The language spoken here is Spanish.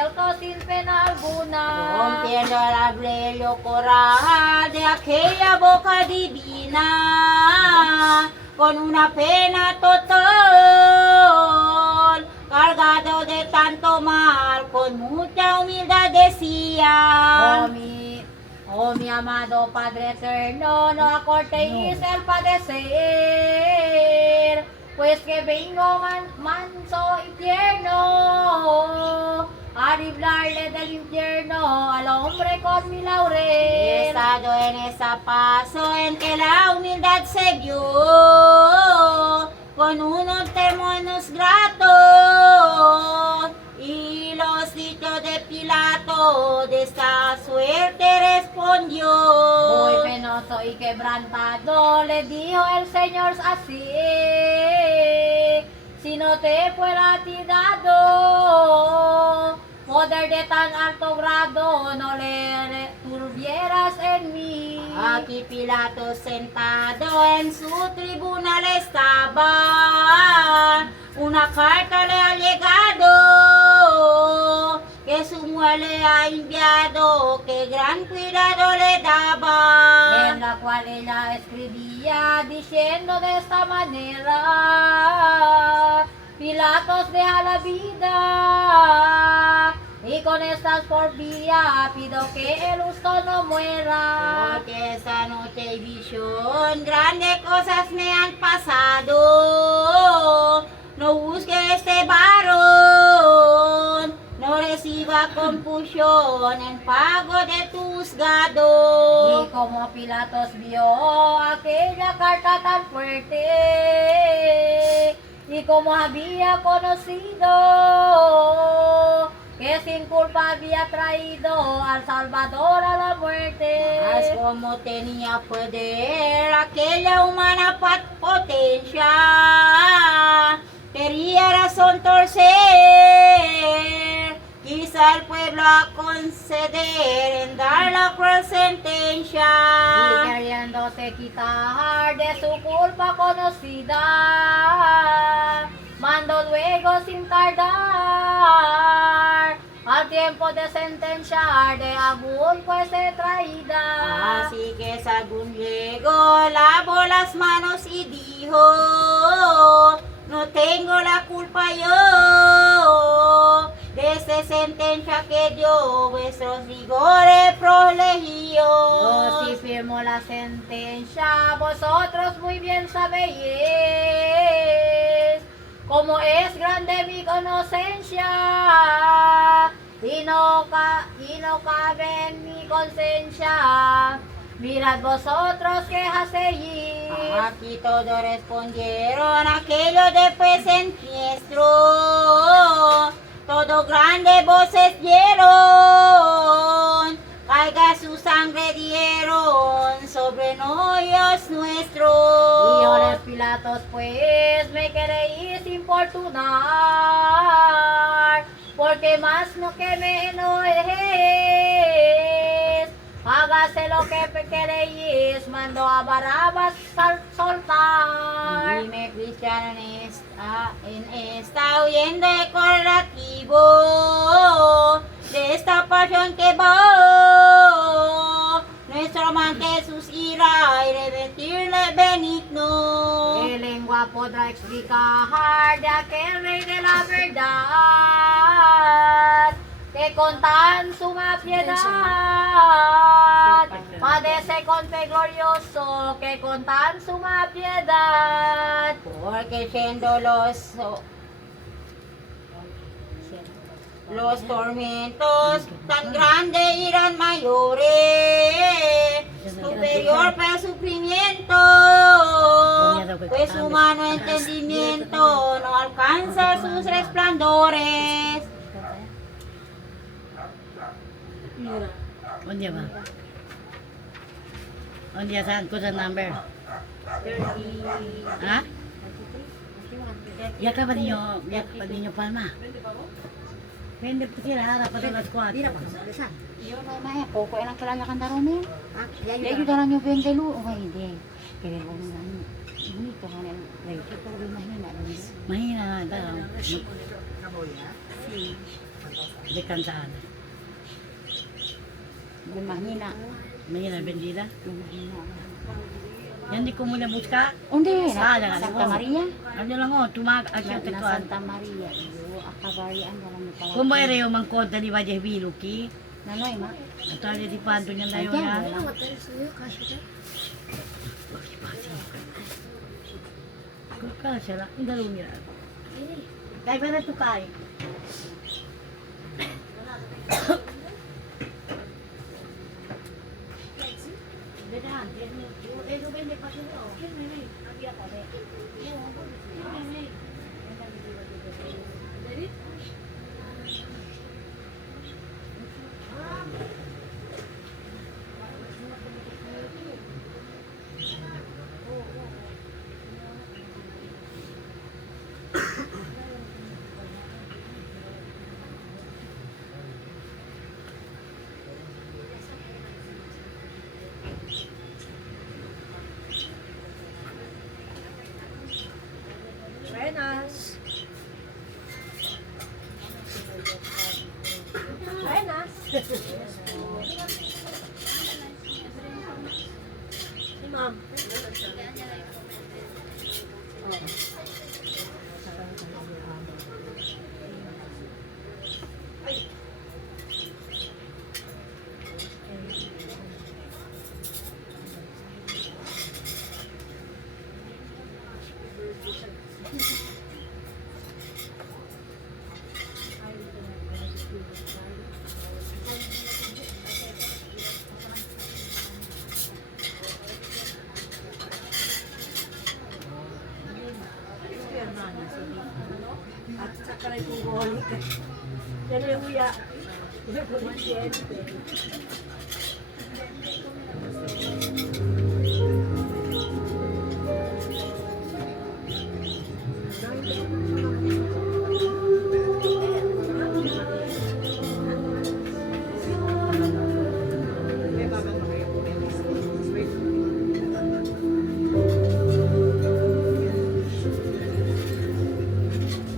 vuelto sin pena alguna. Rompiendo el abrelio coral de aquella boca divina, con una pena total, cargado de tanto mal, con mucha humildad decía: Oh mi amado Padre eterno, no acortéis el padecer, pues que vengo manso y tierno a librarle del infierno al hombre con mi He laurel. estado en ese paso en que la humildad se vio, con unos temores gratos, y los dichos de Pilato de esta suerte respondió. Muy penoso y quebrantado le dijo el Señor así: si no te fuera a ti dado poder de tan alto grado, no le tuvieras en mí. Aquí Pilato sentado en su tribunal estaba, una carta le ha llegado, que su mujer le ha enviado, que gran cuidado le daba. En la cual ella escribía diciendo de esta manera: Pilatos deja la vida, y con estas por vía pido que el justo no muera. Porque esta noche y visión, grandes cosas me han pasado. No busque este varón, no reciba confusión en pago de tu juzgado. Y como Pilatos vio aquella carta tan fuerte, y como había conocido que sin culpa había traído al Salvador a la muerte, Mas como tenía poder aquella humana potencia, quería razón torcer, quizá el pueblo a conceder en dar la cruel y sentencia. queriéndose quitar de su culpa conocida, mandó luego sin tardar al tiempo de sentenciar de algún fuese traída. Así que según llegó, lavó las manos y dijo: no tengo la culpa yo de esta sentencia que dio vuestros rigores prolegió. Oh, si firmó la sentencia, vosotros muy bien sabéis cómo es grande mi inocencia, y no cabe en mi conciencia. Mirad vosotros que hacéis. Aquí todos respondieron, aquello después siniestro, todo grande voces dieron, caiga su sangre dieron sobre nosotros nuestros. Y ahora Pilatos, pues me queréis importunar, porque más no que me enojéis, hágase lo que queréis, mandó a Barrabás soltar. Dime, cristiano, en esta huyendo de correctivo de esta pasión que va, nuestro amante Jesús irá y revertirle benigno. ¿Qué lengua podrá explicar de aquel rey de la verdad, que con tan suma piedad padece con fe glorioso, que con tan suma piedad? Porque siendo los tormentos tan grandes irán mayores, superior para sufrimiento, pues humano entendimiento no alcanza sus resplandores. ¿Dónde va? ¿Dónde saan ko sa number? Ha? Ya ka ba ninyo Palma? Pwede po sila harap pa sa squad. Yo no may poco elang kailangan kan darome. Ya ayudaran nyo ben delu o hindi. Pero kung ano, bonito kanan right ito rin mahina. Mahina na daw. Dekan saan? Yung mahina. May nabendida? Yung mahina. Yan di ko muna buska. Hindi, Saan na na Santa Maria. Ano lang oh, tumag at Na, yung na tatuan. Santa Maria. Iyo, akabarian wala mo pala. Kung may reo mang koda ni Wajah Biluki, Nanoy, ma. at ano di pando niya na yun Ayan, yan. wala. Kasya lang, ang dalaw niya. Kaya ba na ito kaya? Buenas. Buenas. Si ma'am. At saka rin kung golik. Yan yung uya. Yan yung